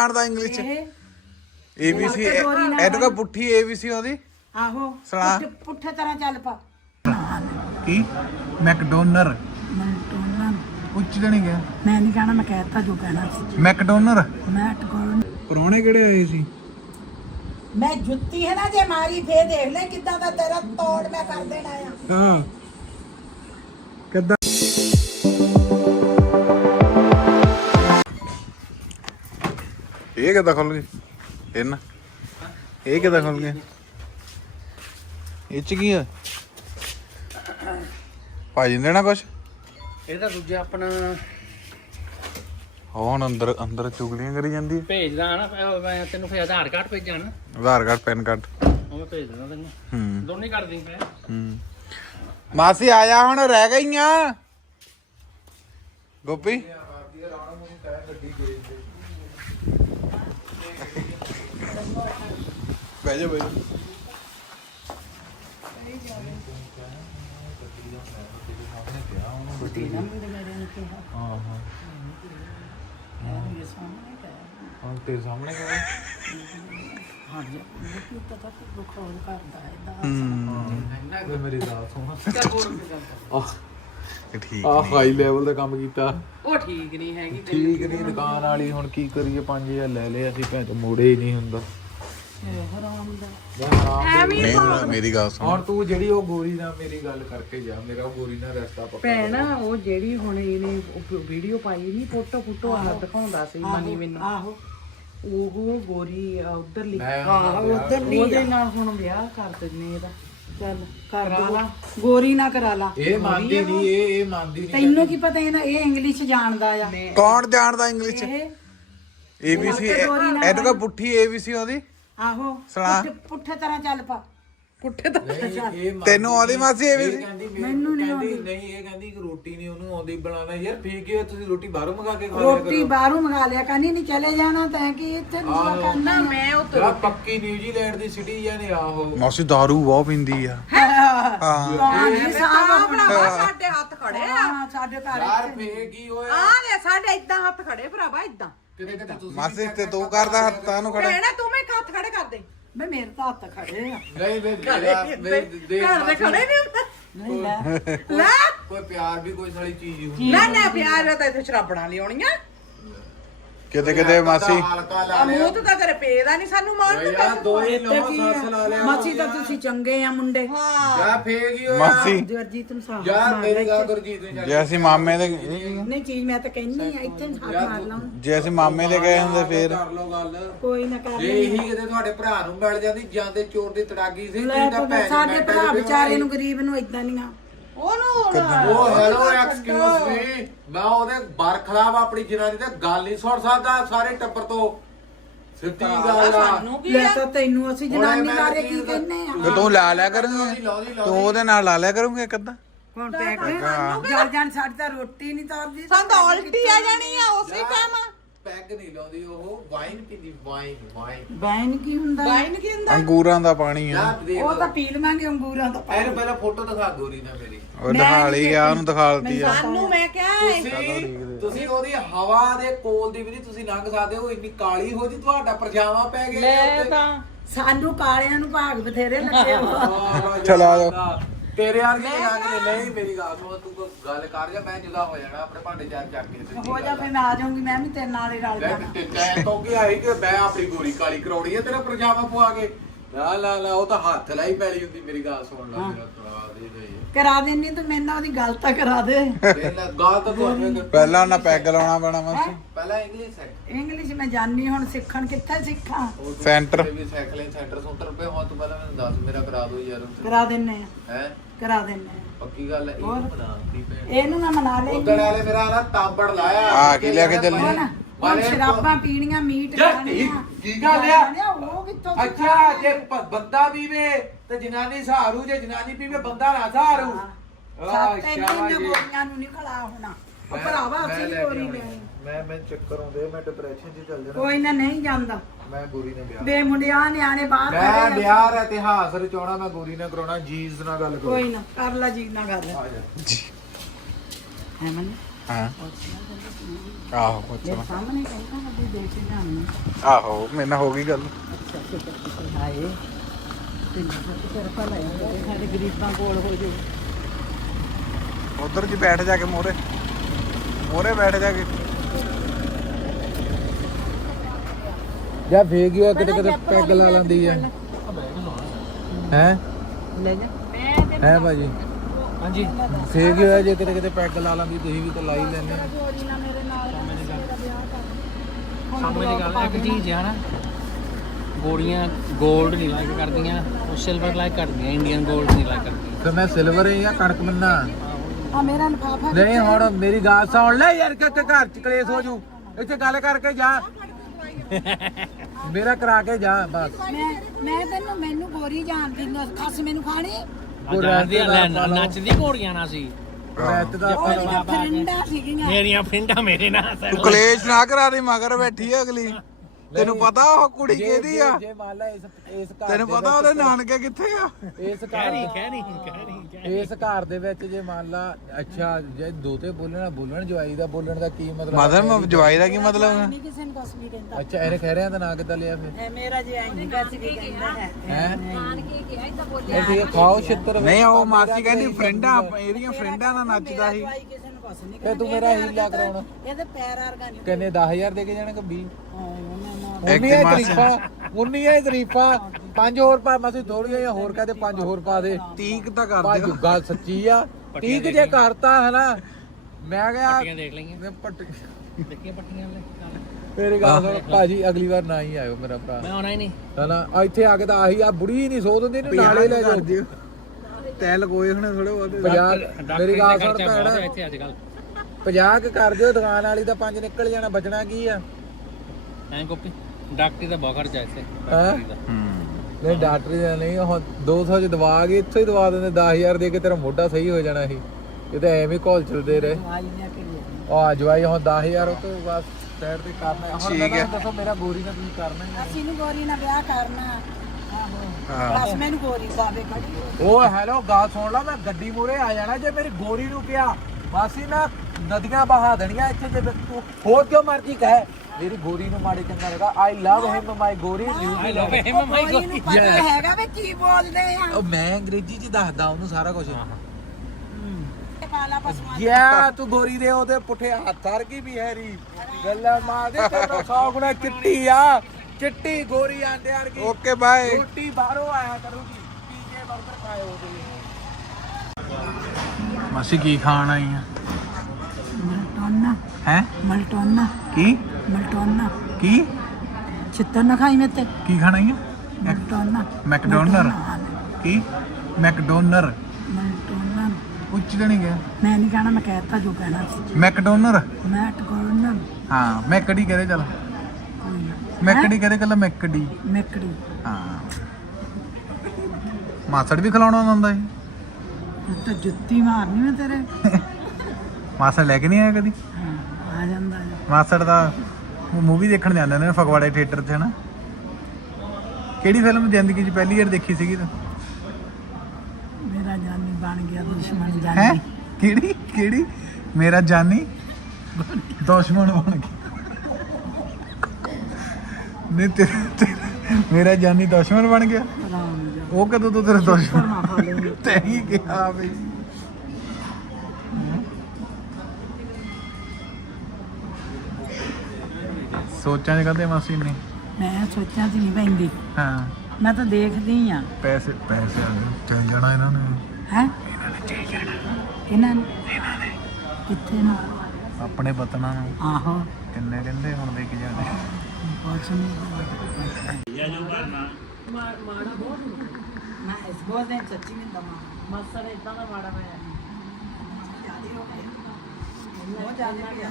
ਜਾਣਦਾ ਇੰਗਲਿਸ਼ ਚ ABC ਇਹਨੂੰ ਕਹ ਪੁੱਠੀ ABC ਉਹਦੀ ਆਹੋ ਸੁਣਾ ਪੁੱਠੇ ਤਰ੍ਹਾਂ ਚੱਲ ਪਾ ਕੀ ਮੈਕਡੋਨਰ ਮੈਕਡੋਨਲਡ ਉੱਚ ਜਣੀ ਗਿਆ ਮੈਂ ਨਹੀਂ ਕਹਿਣਾ ਮੈਂ ਕਹਿਤਾ ਜੋ ਕਹਿਣਾ ਸੀ ਮੈਕਡੋਨਰ ਮੈਕਡੋਨਲਡ ਪਰੌਣੇ ਕਿਹੜੇ ਹੋਏ ਸੀ ਮੈਂ ਜੁੱਤੀ ਹੈ ਨਾ ਜੇ ਮਾਰੀ ਫੇਰ ਦੇਖ ਲੈ ਕਿੱਦਾਂ ਦਾ ਤੇਰਾ ਤੋੜ ਮੈਂ ਕਰ ਦੇਣਾ ਆ ਹਾਂ ਕਿੱਦਾਂ ਇਹ ਕਿੱਦਾਂ ਖੁੱਲ ਗਈ ਇਹਨਾਂ ਇਹ ਕਿੱਦਾਂ ਖੁੱਲ ਗਿਆ ਇਹ ਚ ਕੀ ਆ ਭਾਜੀ ਨੇ ਦੇਣਾ ਕੁਛ ਇਹਦਾ ਦੂਜਾ ਆਪਣਾ ਹੁਣ ਅੰਦਰ ਚੁਗਲੀਆਂ ਕਰੀ ਜਾਂਦੀ ਹੈ ਭੇਜਦਾ ਨਾ ਮੈਂ ਤੈਨੂੰ ਫਿਰ ਆਧਾਰ ਕਾਰਡ ਭੇਜਾਂ ਨਾ ਆਧਾਰ ਕਾਰਡ ਪੈਨ ਕਾਰਡ ਉਹ ਮੈਂ ਭੇਜ ਦਿੰਦਾ ਤੈਨੂੰ ਹੂੰ ਦੋਨੇ ਕਰ ਦੇਂ ਮਾਸੀ ਆ ਜਾ ਹੁਣ ਰਹਿ ਗਈਆਂ ਗੋਪੀ ਬਹਿ ਜਾ ਬਹਿ ਜਾ ਹਾਂ ਹਾਂ ਹਾਂ ਤੇਰੇ ਸਾਹਮਣੇ ਕਰ ਹਾਂ ਜੀ ਕੀ ਪਤਾ ਕਿ ਬੁਖਾਰ ਕਰਦਾ ਹੈ ਇਹ ਮੇਰੀ ਗੱਲ ਸੁਣ ਠੀਕ ਆ ਹਾਈ ਲੈਵਲ ਦਾ ਕੰਮ ਕੀਤਾ ਉਹ ਠੀਕ ਨਹੀਂ ਹੈਗੀ ਠੀਕ ਨਹੀਂ ਦੁਕਾਨ ਵਾਲੀ ਹੁਣ ਕੀ ਕਰੀਏ 5000 ਲੈ ਲਿਆ ਅਸੀਂ ਭੈਣ ਤੋਂ ਮੋੜੇ ਹੀ ਨਹੀਂ ਹੁੰਦਾ ਹਰਾਮ ਦਾ ਨਹੀਂ ਮੇਰੀ ਗੱਲ ਸੁਣ ਹੁਣ ਤੂੰ ਜਿਹੜੀ ਉਹ ਗੋਰੀ ਨਾਲ ਮੇਰੀ ਗੱਲ ਕਰਕੇ ਜਾ ਮੇਰਾ ਉਹ ਗੋਰੀ ਨਾਲ ਰਸਤਾ ਪੱਕਾ ਭੈਣਾ ਉਹ ਜਿਹੜੀ ਹੁਣ ਇਹਨੇ ਵੀਡੀਓ ਪਾਈ ਨਹੀਂ ਫੋਟੋ ਆ ਦਿਖਾਉਂਦਾ ਸੀ ਮਨੀ ਮੈਨੂੰ ਆਹੋ ਉਹ ਗੋਰੀ ਉਧਰ ਲਿਖਾ ਹਾਂ ਉਧਰ ਨਹੀਂ ਉਹਦੇ ਨਾਲ ਹੁਣ ਵਿਆਹ ਕਰ ਦਿੰਨੇ ਇਹਦਾ ਚੱਲ ਕਰ ਲਾ ਗੋਰੀ ਨਾ ਕਰਾ ਲਾ ਇਹ ਮੰਨਦੀ ਨਹੀਂ ਇਹ ਮੰਨਦੀ ਨਹੀਂ ਤੈਨੂੰ ਕੀ ਪਤਾ ਇਹ ਇੰਗਲਿਸ਼ ਜਾਣਦਾ ਆ ਕੌਣ ਜਾਣਦਾ ਇੰਗਲਿਸ਼ ਚ ਇਹ ABC ਇਹਨੂੰ ਕਹ ਪੁੱਠੀ ABC ਉਹਦੀ ਆਹੋ ਸੁਣਾ ਪੁੱਠੇ ਤਰ੍ਹਾਂ ਚੱਲ ਪਾ ਪੁੱਠੇ ਤਾਂ ਤੈਨੂੰ ਆਦੀ ਮਾਸੀ ABC ਮੈਨੂੰ ਨਹੀਂ ਆਉਂਦੀ ਨਹੀਂ ਇਹ ਕਹਿੰਦੀ ਕਿ ਰੋਟੀ ਨਹੀਂ ਉਹਨੂੰ ਆਉਂਦੀ ਬਣਾਉਣਾ ਯਾਰ ਫੇਕ ਹੀ ਤੁਸੀਂ ਰੋਟੀ ਬਾਹਰੋਂ ਮੰਗਾ ਕੇ ਖਾ ਲਿਆ ਰੋਟੀ ਬਾਹਰੋਂ ਮੰਗਾ ਲਿਆ ਕਹਿੰਦੀ ਨਹੀਂ ਚਲੇ ਜਾਣਾ ਤੈਂ ਕਿ ਇੱਥੇ ਨਹੀਂ ਕਰਨਾ ਮੈਂ ਉਹ ਯਾਰ ਪੱਕੀ ਨਿਊਜ਼ੀਲੈਂਡ ਦੀ ਸਿਟੀ ਜਾਨੇ ਆਹੋ ਮਾਸੀ ਦਾਰੂ ਬਹੁਤ ਪੀਂਦੀ ਆ ਸਾਡੇ ਹੱਥ ਖੜੇ ਹਾਂ ਸਾਡੇ ਘਰ ਯਾਰ ਫੇਕ ਹੀ ਓਏ ਆ ਲੈ ਸਾਡੇ ਇਦਾਂ ਹੱਥ ਖੜੇ ਭਰਾਵਾ ਇਦਾਂ ਕਿਤੇ ਕਿਤੇ ਤੁਸੀਂ ਮਾਸੀ ਤੇ ਤੂੰ ਕਰਦਾ ਹੱਥਾਂ ਨੂੰ ਖੜਾ ਭੈਣਾ ਤੂੰ ਮੈਂ ਹੱਥ ਖੜੇ ਕਰ ਦੇ ਮੈਂ ਮੇਰੇ ਤਾਂ ਹੱਥ ਖੜੇ ਆ ਨਹੀਂ ਵੇ ਘਰ ਦੇ ਖੜੇ ਨਹੀਂ ਹੁੰਦੇ ਨਹੀਂ ਲੈ ਲੈ ਕੋਈ ਪਿਆਰ ਵੀ ਕੋਈ ਸਾਲੀ ਚੀਜ਼ ਹੀ ਹੁੰਦੀ ਨਾ ਪਿਆਰ ਤਾਂ ਇੱਥੇ ਸ਼ਰਾਬਣਾ ਲਿਆਉਣੀਆਂ ਕਿਤੇ ਕਿਤੇ ਮਾਸੀ ਹਲਕਾ ਲਾ ਆ ਮੂੰਹ ਤੇ ਤਾਂ ਤੇਰੇ ਪੇ ਦਾ ਨਹੀਂ ਸਾਨੂੰ ਮਾਰਨ ਲਿਆ ਯਾਰ ਦੋ ਹੀ ਨਵਾਂ ਸੱਸ ਲਾ ਲਿਆ ਮਾਸੀ ਤਾਂ ਤੁਸੀਂ ਚੰਗੇ ਆ ਮੁੰਡੇ ਯਾਰ ਫੇਕ ਹੀ ਹੋਇਆ ਮਾਸੀ ਜਰਜੀਤ ਨੂੰ ਸਾਹ ਯਾਰ ਮੇਰੀ ਗੱਲ ਗੁਰਜੀਤ ਨੂੰ ਚੱਲ ਜੇ ਅਸੀਂ ਮਾਮੇ ਦੇ ਨਹੀਂ ਚੀਜ਼ ਮੈਂ ਤਾਂ ਕਹਿੰਨੀ ਆ ਇੱਥੇ ਹੱਥ ਮਾਰ ਲਾਂ ਜੇ ਅਸੀਂ ਮਾਮੇ ਦੇ ਗਏ ਹੁੰਦੇ ਫੇਰ ਕਰ ਲਓ ਗੱਲ ਕੋਈ ਨਾ ਕਰ ਜੇ ਇਹੀ ਕਿਤੇ ਤੁਹਾਡੇ ਭਰਾ ਨੂੰ ਮਿਲ ਜਾਂਦੀ ਜਾਂਦੇ ਚੋਰ ਦੀ ਤੜਾਗੀ ਸੀ ਲੈ ਤੁਸੀਂ ਤਾਂ ਤੂੰ ਭੈਣ ਸਾਡੇ ਭਰਾ ਵਿਚਾਰੇ ਨੂੰ ਗਰੀਬ ਨੂੰ ਇਦਾਂ ਨਹੀਂ ਆ ਉਹਨੂੰ ਉਹ ਹੈਲੋ ਐਕਸਕਿਊਜ਼ ਮੀ ਮੈਂ ਉਹਦੇ ਬਰਖਲਾਫ ਆਪਣੀ ਜਨਾਨੀ ਤੇ ਗੱਲ ਨਹੀਂ ਸੁਣ ਸਕਦਾ ਸਾਰੇ ਟੱਬਰ ਤੋਂ ਸਿੱਧੀ ਗੱਲ ਆ ਸਾਨੂੰ ਕੀ ਲੈ ਆ ਤਾਂ ਤੈਨੂੰ ਅਸੀਂ ਜਨਾਨੀ ਬਾਰੇ ਕੀ ਕਹਿੰਨੇ ਆ ਤੇ ਤੂੰ ਲਾ ਲਿਆ ਕਰੂੰਗੇ ਤੂੰ ਉਹਦੇ ਨਾਲ ਲਾ ਲਿਆ ਕਰੂੰਗੇ ਇੱਕ ਅੱਧਾ ਹੁਣ ਪੈਕ ਜਲ ਜਾਣ ਸਾਡੀ ਤਾਂ ਰੋਟੀ ਨਹੀਂ ਤੋਰਦੀ ਸਾਨੂੰ ਤਾਂ ਉਲਟੀ ਆ ਜਾਣੀ ਆ ਉਸੇ ਟਾਈਮ ਪੈਗ ਨਹੀਂ ਲਾਉਂਦੀ ਉਹ ਵਾਈਨ ਪੀਂਦੀ ਵਾਈਨ ਬੈਨ ਕੀ ਹੁੰਦਾ ਵਾਈਨ ਕੀ ਹੁੰਦਾ ਅੰਗੂਰਾਂ ਦਾ ਪਾਣੀ ਆ ਯਾਰ ਦੇਖ ਉਹ ਤਾਂ ਪੀ ਲਵਾਂਗੇ ਅੰਗੂਰਾਂ ਦਾ ਐਨ ਪਹਿਲਾਂ ਫੋਟੋ ਦਿਖਾ ਗੋਰੀ ਨਾ ਮੇਰੀ ਉਹ ਦਿਖਾ ਲਈ ਆ ਉਹਨੂੰ ਦਿਖਾਲਤੀ ਆ ਸਾਨੂੰ ਮੈਂ ਕਿਹਾ ਤੁਸੀਂ ਉਹਦੀ ਹਵਾ ਦੇ ਕੋਲ ਦੀ ਵੀ ਨਹੀਂ ਤੁਸੀਂ ਲੰਘ ਸਕਦੇ ਹੋ ਇੰਨੀ ਕਾਲੀ ਹੋ ਜੀ ਤੁਹਾਡਾ ਪਰਜਾਵਾ ਪੈ ਗਿਆ ਲੈ ਤਾਂ ਸਾਨੂੰ ਕਾਲਿਆਂ ਨੂੰ ਭਾਗ ਬਥੇਰੇ ਲੱਗੇ ਹੋਆ ਚਲਾ ਲਓ ਤੇਰੇ ਵਰਗੇ ਲੱਗਦੇ ਨਹੀਂ ਮੇਰੀ ਗੱਲ ਸੁਣ ਤੂੰ ਕੋਈ ਗੱਲ ਕਰ ਜਾ ਮੈਂ ਜੁਦਾ ਹੋ ਜਾਣਾ ਆਪਣੇ ਭਾਂਡੇ ਚਾਰ ਚੱਕ ਕੇ ਹੋ ਜਾ ਫੇ ਮੈਂ ਆ ਜਾਊਂਗੀ ਮੈਂ ਵੀ ਤੇਰੇ ਨਾਲ ਹੀ ਰਲ ਜਾਣਾ ਤੈਨੂੰ ਤੋਂ ਕੀ ਆਈ ਕਿ ਮੈਂ ਆਪਣੀ ਗੋਰੀ ਕਾਲੀ ਕਰਾਉਣੀ ਹੈ ਤੇਰਾ ਪਰਜਾਵਾ ਪਵਾ ਕੇ ਲਾ ਉਹ ਤਾਂ ਹੱਥ ਲਾਈ ਪੈਲੀ ਹੁੰਦੀ ਮੇਰੀ ਗੱਲ ਸੁਣ ਲੈ ਮੇਰਾ ਭਰਾ ਦੇ ਕਰਾ ਦੇਣੀ ਤੂੰ ਮੈਨਾਂ ਉਹਦੀ ਗੱਲ ਤਾਂ ਕਰਾ ਦੇ ਪਹਿਲਾਂ ਗੱਲ ਤਾਂ ਤੁਹਾਨੂੰ ਪਹਿਲਾਂ ਉਹਨਾਂ ਪੈਗ ਲਾਉਣਾ ਪੈਣਾ ਮਾਸੀ ਪਹਿਲਾਂ ਇੰਗਲਿਸ਼ ਹੈ ਇੰਗਲਿਸ਼ ਮੈਂ ਜਾਣੀ ਹੁਣ ਸਿੱਖਣ ਕਿੱਥੇ ਸਿੱਖਾਂ ਸੈਂਟਰ ਵੀ ਸਾਈਕਲਿੰਗ ਸੈਂਟਰ ਸੁੰਟਰ ਪੇ ਹੋ ਤੂੰ ਪਹਿਲਾਂ ਮੈਨੂੰ ਦੱਸ ਮੇਰਾ ਕਰਾ ਦੋ ਯਾਰ ਕਰਾ ਦਿੰਨੇ ਆ ਹੈ ਕਰਾ ਦਿੰਨੇ ਆ ਪੱਕੀ ਗੱਲ ਹੈ ਇਹ ਬਣਾਉਂਦੀ ਭੈਣ ਇਹਨੂੰ ਨਾ ਮਨਾ ਲੈ ਉਧਰ ਵਾਲੇ ਮੇਰਾ ਨਾ ਤਾਂਬੜ ਲਾਇਆ ਆ ਕੀ ਲੈ ਕੇ ਚੱਲੀ ਹੁਣ ਸ਼ਰਾਬਾਂ ਪੀਣੀਆਂ ਮੀਟ ਖਾਣੀਆਂ ਕੀ ਗੱਲ ਆ ਉਹ ਕਿੱਥੋਂ ਅੱਛਾ ਜੇ ਬੰਦਾ ਪੀਵੇ ਤੇ ਜਨਾਨੀ ਸਹਾਰੂ ਜੇ ਜਨਾਨੀ ਪੀਵੇ ਬੰਦਾ ਨਾ ਸਹਾਰੂ ਸੱਤ ਇੰਨੇ ਗੋਰੀਆਂ ਨੂੰ ਨਹੀਂ ਖਲਾ ਹੋਣਾ ਉਹ ਭਰਾਵਾ ਅਸੀਂ ਵੀ ਗੋਰੀ ਲੈਣੀ ਮੈਂ ਚੱਕਰ ਆਉਂਦੇ ਮੈਂ ਡਿਪਰੈਸ਼ਨ 'ਚ ਚੱਲ ਜਾਣਾ ਕੋਈ ਨਾ ਨਹੀਂ ਜਾਂਦਾ ਮੈਂ ਗੋਰੀ ਨਾਲ ਵਿਆਹ ਬੇ ਮੁੰਡਿਆਂ ਨਿਆਣੇ ਬਾਹਰ ਮੈਂ ਖੜੇ ਆ। ਵਿਆਹ ਦਾ ਇਤਿਹਾਸ ਰਚਾਉਣਾ ਮੈਂ ਗੋਰੀ ਨਾਲ ਕਰਾਉਣਾ ਜੀਜ਼ ਨਾਲ ਗੱਲ ਕਰੋ ਕੋਈ ਨਾ ਕਰ ਲੈ ਜੀ ਨਾ ਗੱਲ ਆ ਜਾ ਹੈ ਮਨ ਹਾਂ ਆਹੋ ਪੁੱਛ ਲਾ। ਸਾਹਮਣੇ ਕਹਿੰਦਾ ਮੈਂ ਦੇਖ ਕੇ ਜਾਣੀ ਆਹੋ ਮੇਰੇ ਨਾਲ ਹੋ ਗਈ ਗੱਲ। ਹਾਏ ਤੇ ਤੇਰਾ ਭਲਾ ਹੈ ਸਾਡੇ ਗਰੀਬਾਂ ਕੋਲ ਹੋ ਜਾਊ। ਉਧਰ ਜੀ ਬੈਠ ਜਾ ਕੇ ਮੋਰੇ ਬੈਠ ਜਾ ਕੇ। ਜਾਂ ਫੇਕ ਹੀ ਕਿਤੇ ਕਿਤੇ ਪੈਗ ਲਾ ਲੈਂਦੀ ਆ ਹੈ ਲੈ ਜਾ ਹੈ ਭਾਜੀ। ਹਾਂਜੀ ਫੇਕ ਹੀ ਹੋਇਆ ਜੇ ਕਿਤੇ ਕਿਤੇ ਪੈਗ ਲਾ ਲੈਂਦੀ ਤੁਸੀਂ ਵੀ ਤਾਂ ਲਾ ਹੀ ਲੈਂਦੇ। ਸਾਹਮਣੇ ਦੀ ਗੱਲ ਇੱਕ ਚੀਜ਼ ਹੈ ਨਾ, ਗੋੜੀਆਂ 골ਡ ਨਹੀਂ ਲਾਈਕ ਕਰਦੀਆਂ, ਉਹ ਸਿਲਵਰ ਲਾਈਕ ਕਰਦੀਆਂ, ਇੰਡੀਅਨ 골ਡ ਨਹੀਂ ਲਾਈਕ ਕਰਦੀਆਂ। ਤੇ ਮੈਂ ਸਿਲਵਰ ਹੀ ਆ ਕਣਕ ਮੰਨਾ ਆ ਮੇਰਾ ਲਫਾਫਾ ਨਹੀਂ। ਹੁਣ ਮੇਰੀ ਗੱਲ ਸੁਣ ਲੈ ਯਾਰ ਕਿ ਘਰ ਚ ਕਲੇਸ਼ ਹੋ ਜੂ। ਇੱਥੇ ਗੱਲ ਕਰਕੇ ਜਾ ਮੇਰਾ ਕਰਾ ਕੇ ਜਾ ਬਸ। ਮੈਂ ਤੈਨੂੰ ਮੈਨੂੰ ਗੋਰੀ ਜਾਣਦੀ ਨੂੰ ਖਸ ਮੈਨੂੰ ਖਾਣੀ ਨੱਚਦੀ ਘੋੜੀਆਂ ਨਾ ਸੀ। ਮੈਂ ਤੇ ਤਾਂ ਉਹ ਫਰਿੰਡਾ ਸੀਗੀਆਂ ਮੇਰੀਆਂ ਫਰਿੰਡਾਂ ਮੇਰੇ ਨਾਲ ਤੂੰ ਕਲੇਸ਼ ਨਾ ਕਰਾ ਦੇ ਮਗਰ ਬੈਠੀ ਆ ਅਗਲੀ। ਤੈਨੂੰ ਪਤਾ ਉਹ ਕੁੜੀ ਕਿਹਦੀ ਆ? ਜੇ ਮੰਨ ਲੈ ਇਸ ਘਰ ਤੈਨੂੰ ਪਤਾ ਉਹਦੇ ਨਾਨਕੇ ਕਿੱਥੇ ਆ? ਇਸ ਘਰ ਇਸ ਘਰ ਦੇ ਵਿੱਚ ਜੇ ਮੰਨ ਲਾ ਅੱਛਾ ਜੇ ਦੋਤੇ ਬੋਲਣ ਜਵਾਈ ਦਾ ਬੋਲਣ ਦਾ ਕੀ ਮਤਲਬ? ਮਤਲਬ ਜਵਾਈ ਦਾ ਕੀ ਮਤਲਬ ਹੈ? ਨਹੀਂ ਕਿਸੇ ਨੂੰ ਕੁਛ ਵੀ ਕਹਿੰਦਾ ਅੱਛਾ ਇਹਨੇ ਕਹਿ ਰਿਹਾ ਤਾਂ ਨਾਂ ਕਿੱਦਾਂ ਲਿਆ ਫਿਰ? ਐ ਮੇਰਾ ਜੇ ਆਈ ਗੱਜ ਕੇ ਕਹਿੰਦਾ ਹੈ ਹੈ ਨਾਨਕੇ ਕਿਹਾ ਇਦਾਂ ਬੋਲਿਆ ਇਹ ਠੀਕ ਖਾਓ ਛਿੱਤਰ ਨਹੀਂ ਉਹ ਮਾਸੀ ਕਹਿੰਦੀ ਫਰੈਂਡਾਂ ਇਹਦੀਆਂ ਫਰੈਂਡਾਂ ਨਾਲ ਨੱਚਦਾ ਸੀ। ਜਵਾਈ ਕਿਸੇ ਨੂੰ ਕੁਛ ਨਹੀਂ ਇਹ ਤੂੰ ਮੇਰਾ ਹੀਲਾ ਕਰਾਉਣਾ ਇਹਦੇ ਪੈਰ ਆਰਗਾ ਨਹੀਂ ਕਿੰਨੇ 10000 ਦੇ ਕੇ ਜਾਣੇ ਕਿ 20? ਇੱਕ ਉਨੀ ਹੈ ਮਾਸੀ- ਤਰੀਫਾਂ 5 ਹੋਰ ਪਾ ਮਾਸੀ ਥੋੜੀਆਂ ਜਾਂ ਹੋਰ ਕਹਦੇ 5 ਹੋਰ ਪਾ ਦੇ। ਤੀਕ ਤਾਂ ਕਰ ਭਾਜੀ ਦਿਓ। ਗੱਲ ਸੱਚੀ ਆ 30 ਜੇ ਕਰਤਾ ਹਨਾ ਮੈਂ ਕਿਹਾ ਪੱਟੀਆਂ ਦੇਖ ਲਈਆਂ, ਦੇਖੀਆਂ ਪੱਟੀਆਂ ਲੈ ਮੇਰੀ ਗੱਲ ਸੁਣ ਭਾਜੀ ਅਗਲੀ ਵਾਰ ਨਾ ਹੀ ਆਇਓ ਮੇਰਾ ਭਰਾ ਮੈਂ ਆਉਣਾ ਹੀ ਨਹੀਂ। ਹਨਾ ਇੱਥੇ ਆ ਕੇ ਤਾਂ ਆਹੀ ਆ ਬੁੜੀ ਨਹੀਂ ਸੋਧ ਹੁੰਦੀ ਨੇ ਨਾਲੇ ਲੈ ਜਾਓ ਤੈ ਲਗੋਏ ਹੁਣੇ ਥੋੜੇ ਬਹੁਤੇ। 50 ਮੇਰੀ ਗੱਲ ਸੁਣ ਖਰਚਾ ਬਹੁਤ ਹੈ ਭੈਣ ਇੱਥੇ ਅੱਜ ਕੱਲ। 50 ਕਰ ਦਿਓ ਦੁਕਾਨ ਵਾਲੀ ਤਾਂ 5 ਨਿਕਲ ਜਾਣਾ ਬਚਣਾ ਕੀ ਆ? ਐਂ ਕਾਪੀ ਡਾਕਟਰੀ ਦਾ ਬਹੁਤ ਖਰਚਾ ਇੱਥੇ। ਹੈਂ? ਡਾਕਟਰੀ ਦਾ ਨਹੀਂ ਡਾਕਟਰ ਦਾ ਨਹੀਂ ਹੁਣ 200 ਚ ਦਵਾ ਕੇ ਇੱਥੋਂ ਹੀ ਦਵਾ ਦਿੰਦੇ 10000 ਦੇ ਕੇ ਤੇਰਾ ਮੋਢਾ ਸਹੀ ਹੋ ਜਾਣਾ ਸੀ। ਇਹ ਤਾਂ ਐਵੇਂ ਘੋਲ ਚਲਦੇ ਰਹੇ। ਆਈ ਨਾ ਕਰੀ ਆ ਜਵਾਈ ਹੁਣ 10000 ਉਹ ਤੋਂ ਬਸ ਸਾਈਡ ਤੇ ਕਰਨਾ ਹੁਣ ਠੀਕ ਮੈਨੂੰ ਹੈ। ਦੱਸੋ ਮੇਰਾ ਗੋਰੀ ਨਾਲ ਤੁਸੀਂ ਕਰਨਾ ਹੀ ਅਸੀਂ ਨੂੰ ਗੋਰੀ ਨਾਲ ਵਿਆਹ ਕਰਨਾ ਆਹੋ ਬਸ ਮੈਨੂੰ ਗੋਰੀ ਸਾਵੇ ਖੜੀ ਓ ਹੈਲੋ ਗੱਲ ਸੁਣ ਲਾ ਮੈਂ ਗੱਡੀ ਮੂਰੇ ਆ ਜਾਣਾ ਜੇ ਮੇਰੀ ਗੋਰੀ ਨੂੰ ਕਿਹਾ ਮਾਸੀ ਮੈਂ ਨਦੀਆਂ ਬਹਾ ਦੇਣੀਆਂ ਇੱਥੇ ਜੇ ਤੂੰ ਹੋਰ ਕਿਉਂ ਮਰਜੀ ਕਹੇ ਮੇਰੀ ਗੋਰੀ ਨੂੰ ਮਾੜੇ ਚੰਗਾ ਲੱਗਾ ਆਈ ਲਵ ਹਿਮ ਮਾਈ ਗੋਰੀ I love him, my ਗੋਰੀ ਨੂੰ ਪਤਾ ਹੈਗਾ ਵੀ ਕੀ ਬੋਲਦੇ ਆ ਉਹ ਮੈਂ ਅੰਗਰੇਜ਼ੀ ਚ ਦੱਸਦਾ ਉਹਨੂੰ ਸਾਰਾ ਕੁਝ ਪਾਲਾ ਪਸਮਾ ਯਾ ਤੂੰ ਗੋਰੀ ਦੇ ਉਹਦੇ ਪੁੱਠੇ ਹੱਥ ਹਰ ਕੀ ਵੀ ਹੈਰੀ ਗੱਲਾਂ ਮਾਰਦੇ ਤੇਰਾ 100 ਗੁਣਾ ਚਿੱਟੀ ਆ ਚਿੱਟੀ ਗੋਰੀ ਆਂਡੇ ਆਣ ਕੇ ਓਕੇ ਬਾਏ। ਰੋਟੀ ਬਾਹਰੋਂ ਆਇਆ ਕਰੂਗੀ ਪੀਜੇ 버ਗਰ ਖਾਏ ਉਹਦੇ ਮਾਸੀ ਕੀ ਖਾਣ ਆਈ ਆ? ਮਲਟੋਨਾ ਹੈ ਮਲਟੋਨਾ ਕੀ ਮਲਟੋਨਾ ਕੀ ਚਿੱਤਰ ਨਾ ਖਾਈ ਮੇਤੇ ਕੀ ਖਾਣਾ ਆਈ ਆ? ਮਲਟੋਨਾ ਮੈਕਡੋਨਰ ਕੀ ਮੈਕਡੋਨਰ ਮਲਟੋਨਾ ਉੱਚ ਜਣੀ ਗਿਆ ਮੈਂ ਨਹੀਂ ਕਹਿਣਾ ਮੈਂ ਕਹਿਤਾ ਜੋ ਕਹਿਣਾ ਸੀ ਮੈਕਡੋਨਰ। ਮੈਂ ਟਕੋਨਾ ਹਾਂ ਮੈਕੜੀ ਕਹਦੇ ਚੱਲ ਮੈਕੜੀ ਕਹਦੇ ਕੱਲਾ ਮੈਕੜੀ। ਮੈਕੜੀ ਹਾਂ ਮਾਸੜ ਵੀ ਖਿਲਾਉਣਾ ਹੁੰਦਾ ਸੀ। ਉਹ ਤਾਂ ਜੁੱਤੀ ਮਾਰਨੀ ਮੈਂ ਤੇਰੇ ਮਾਸੜ ਲੈ ਕੇ ਨਹੀਂ ਆਇਆ ਕਦੀ? ਹਾਂ, ਆ ਜਾਂਦਾ ਹੈ। ਮਾਸੜ ਦਾ ਮੂਵੀ ਦੇਖਣ ਜਾਂਦੇ ਨੇ ਫਗਵਾੜੇ ਥੀਏਟਰ 'ਚ ਹਨਾ। ਕਿਹੜੀ ਫਿਲਮ ਜ਼ਿੰਦਗੀ 'ਚ ਪਹਿਲੀ ਵਾਰ ਦੇਖੀ ਸੀਗੀ ਤੂੰ? ਮੇਰਾ ਜਾਨੀ ਬਣ ਗਿਆ ਦੁਸ਼ਮਣ ਹੈ ਜਾਨੀ ਕਿਹੜੀ ਮੇਰਾ ਜਾਨੀ ਦੁਸ਼ਮਣ ਬਣ ਗਿਆ। ਨਹੀਂ ਮੇਰਾ ਜਾਨੀ ਦੁਸ਼ਮਣ ਬਣ ਗਿਆ। ਰਾਮ ਜਾ ਉਹ ਕਦੋਂ ਤੋਂ ਤੇਰਾ ਦੁਸ਼ਮਣ ਨਾ ਖਾ ਲੈ ਤੈਂ ਹੀ ਕਿਹਾ ਬਈ। ਸੋਚਾਂ ਚ ਕਹਦੇ ਮਾਸੀ ਨੇ। ਮੈਂ ਸੋਚਾਂ ਚ ਨਹੀਂ ਪੈਂਦੀ ਹਾਂ ਮੈਂ ਤਾਂ ਦੇਖਦੀ ਆ ਪੈਸੇ ਆ ਗਏ ਚੱਲ ਜਾਣਾ ਇਹਨਾਂ ਨੇ। ਹੈ ਇਹਨਾਂ ਨੂੰ ਕਿੱਥੇ ਨੂੰ ਆਪਣੇ ਵਤਨਾਂ ਨੂੰ ਆਹੋ ਕਿੰਨੇ ਕਹਿੰਦੇ ਹੁਣ ਵਿਕ ਜਾਣੇ। ਕੁਛ ਨਹੀਂ ਮੈਂ ਇਸ ਬਹੁਤ ਦਿਨ ਸੱਚੀ ਨਹੀਂ ਦਮਾ ਮਸਰ ਇਦਾਂ ਦਾ ਮਾੜਾ ਪਿਆ ਬਹੁਤ ਜ਼ਿਆਦਾ ਪਿਆ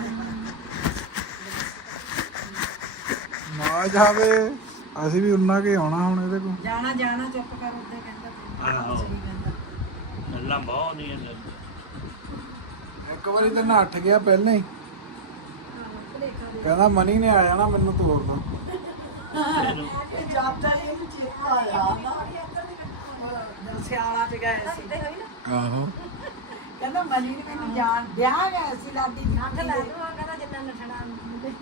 ਨਾ ਜਾਵੇ ਅਸੀਂ ਵੀ ਉਨਾ ਕੇ ਆਉਣਾ ਹੁਣ ਇਹਦੇ ਕੋਲ। ਜਾਣਾ ਚੁੱਪ ਕਰ ਉੱਤੇ ਕਹਿੰਦਾ ਆਹੋ ਗੱਲਾਂ ਬਹੁਤ ਨਹੀਂ ਅੰਦਰ। ਇੱਕ ਵਾਰੀ ਤੇ ਨੱਠ ਗਿਆ ਪਹਿਲਾਂ ਹੀ ਕਹਿੰਦਾ ਮਨੀ ਨੇ ਆ ਜਾਣਾ ਮੈਨੂੰ ਤੋੜ ਦੋ। ਜਾਪਦਾ ਇਹ ਚੇਤਾ ਆਇਆ ਸਿਆਲਾ ਤੇ ਗਏ ਸੀ ਆਹੋ ਕਹਿੰਦਾ ਮਲੀ ਨੇ ਮੈਨੂੰ ਜਾਣ ਵਿਆਹ ਗਏ ਸੀ ਲਾਡੀ ਜੀ ਨਾਲ ਕਹਿੰਦਾ ਜਿੰਨਾ ਨਠਣਾ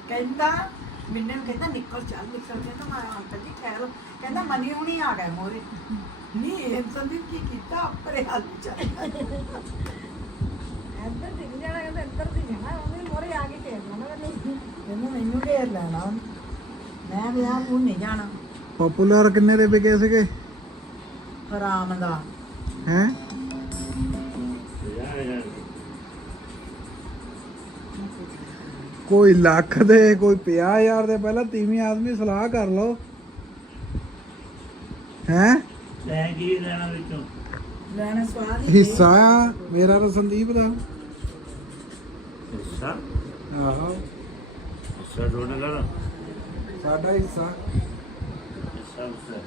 ਕਹਿੰਦਾ ਮੈਨੂੰ ਕਹਿੰਦਾ ਨਿਕਲ ਚੱਲ ਕਹਿੰਦਾ ਮੈਂ ਅੰਕਲ ਜੀ ਖੈਰ ਕਹਿੰਦਾ ਮਨੀ ਹੁਣੀ ਆ ਗਏ ਮੋਰੇ ਨਹੀਂ ਇਹ ਸੰਦੀਪ ਕੀ ਕੀਤਾ ਆਪਰੇ ਹਾਲ ਚੱਲ ਇੱਧਰ ਦੀ ਨੀ ਜਾਣਾ ਕਹਿੰਦਾ ਇੱਧਰ ਦੀ ਜਾਣਾ ਉਹਨੇ ਮੋਰੇ ਆ ਕੇ ਫੇਰ ਲੈਣਾ ਮੈਨੂੰ ਕਹਿੰਦਾ ਮੈਨੂੰ ਘੇਰ ਲੈਣਾ ਉਹਨੇ। ਮੈਂ ਵਿਆਹ ਨੂੰ ਨਹੀਂ ਜਾਣਾ ਪਪੂਲਰ ਕਿੰਨੇ ਦੇ ਵਿਕੇ ਸੀਗੇ ਹਰਾਮ ਦਾ ਹੈ ਕੋਈ ਲੱਖ ਦੇ ਕੋਈ 50,000 ਦੇ ਪਹਿਲਾਂ ਤੀਵੀਂ ਆਦਮੀ ਸਲਾਹ ਕਰ ਲਓ ਹੈ ਲੈਣਾ ਸਵਾਦ ਹੀ ਹਿੱਸਾ ਆ ਮੇਰਾ ਤਾਂ ਸੰਦੀਪ ਦਾ ਹਿੱਸਾ ਆਹੋ ਹਿੱਸਾ ਦੋਨਾਂ ਦਾ ਸਾਡਾ ਹਿੱਸਾ ਹਿੱਸਾ ਉਸੇ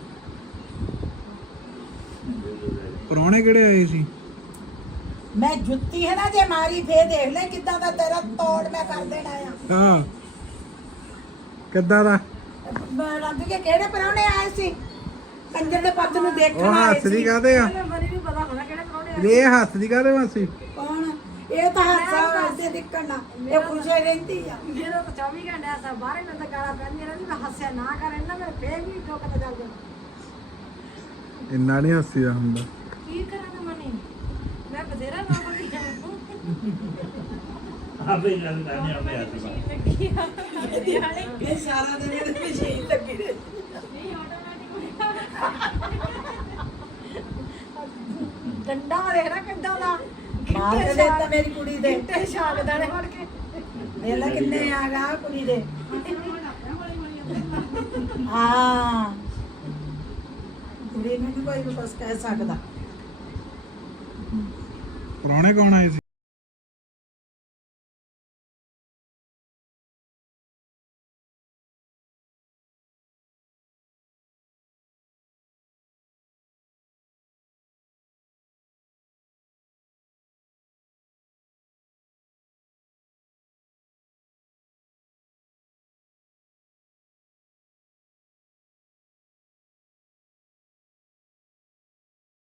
ਪ੍ਰਾਹੁਣੇ ਕਿਹੜੇ ਆਏ ਸੀ ਮੈਂ ਜੁੱਤੀ ਹੈ ਨਾ ਜੇ ਮਾਰੀ ਫੇਰ ਦੇਖ ਲੈ ਕਿੱਦਾਂ ਦਾ ਤੇਰਾ ਤੋੜ ਮੈਂ ਕਰ ਦੇਣਾ ਆ ਹਾਂ ਕਿੱਦਾਂ ਦਾ ਮੈਂ ਲੱਗ ਕੇ ਕਿਹੜੇ ਪਰਾਉਣੇ ਆਏ ਸੀ ਕੰਜਰ ਦੇ ਪੱਤ ਨੂੰ ਦੇਖਣ ਉਹ ਆਏ ਹੱਸਦੀ ਸੀ ਕਾਹਦੇ ਆ ਮਨੀ ਨੂੰ ਪਤਾ ਹੋਣਾ ਕਿਹੜੇ ਪਰੌਣੇ ਇਹ ਹੱਸਦੀ ਕਾਹਦੇ ਵਾਸੀ ਕੌਣ ਇਹ ਤਾਂ ਹਾਸਾ ਵਾਸਤੇ ਦਿਖਣਾ ਇਹ ਖੁਸ਼ੇ ਰਹਿੰਦੀ ਆ ਮੇਰਾ ਤਾਂ 24 ਘੰਟੇ ਆਸਾ ਬਾਹਰ ਨਾ ਤਾਂ ਗਾਲਾਂ ਪੈਂਦੀਆਂ ਰਹਿੰਦੀ ਮੈਂ ਹੱਸਿਆ ਨਾ ਕਰ ਇਹਨਾਂ ਮੈਂ ਫੇਰ ਵੀ ਟੋਕਦਾ ਚੱਲ ਜਾਣਾ ਇੰਨਾ ਨਹੀਂ ਹੱਸੀਦਾ ਹੁੰਦਾ ਕੀ ਕਰਾਂ ਮਨੀ ਮੈਂ ਬਥੇਰਾ ਨਾ ਬਗੀ ਆਪੇ ਗੱਲ ਕਰਨੀ ਆਪੇ ਆਤੀ ਇਹ ਸਾਰਾ ਦਿਨ ਇਹਦੇ ਮਸ਼ੀਨ ਲੱਗੀ ਰਹਿੰਦੀ ਡੰਡਾ ਦੇਖ ਨਾ ਕਿੱਦਾਂ ਦਾ ਮਾਰ ਕੇ ਦੇਤਾ ਮੇਰੀ ਕੁੜੀ ਦੇ ਤੇ ਛਾਗਦਾ ਨੇ ਫੜ ਕੇ ਦੇਖ ਲੈ ਕਿੰਨੇ ਆ ਗਾ ਕੁੜੀ ਦੇ ਹਾਂ ਕੁੜੀ ਨੂੰ ਨੀ ਕੋਈ ਕੁਛ ਕਹਿ ਸਕਦਾ ਪ੍ਰਾਹੁਣੇ ਕੌਣ ਆਏ ਸੀ